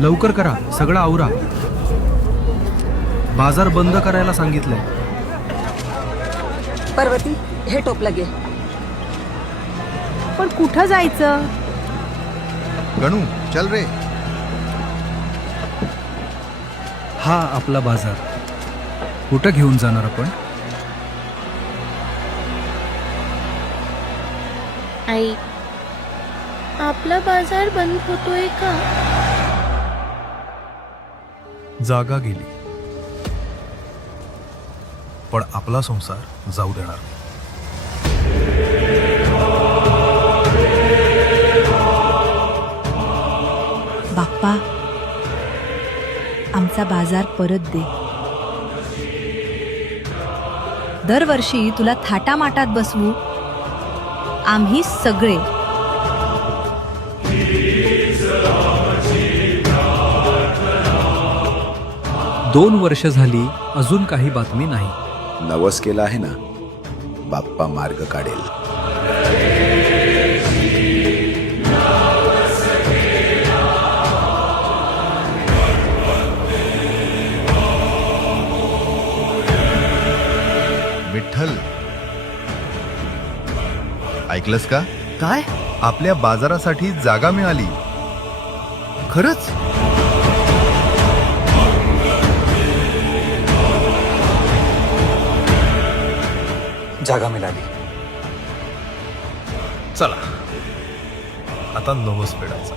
लवकर करा, सगळं आवरा. बाजार बंद करायला सांगितलंय. पर्वती, हे टोपलं घे. पण कुठं जायचं? गणू चल रे. हा आपला बाजार. कुठं घेऊन जाणार आपण? आई, आपला बाजार बंद होतोय का? जागा गेली, पण आपला संसार जाऊ देणार नाही. बाप्पा, आमचा बाजार परत दे. दरवर्षी तुला थाटामाटात बसवू आम्ही सगळे. दोन वर्ष झाली, अजून काही बातमी नाही. नवस केला आहे ना, बाप्पा मार्ग काढेल. विठ्ठल, ऐकलंस का? काय? आपल्या बाजारासाठी जागा मिळाली. खरंच? जागा मिळाली. चला आता नवस फेडायचा.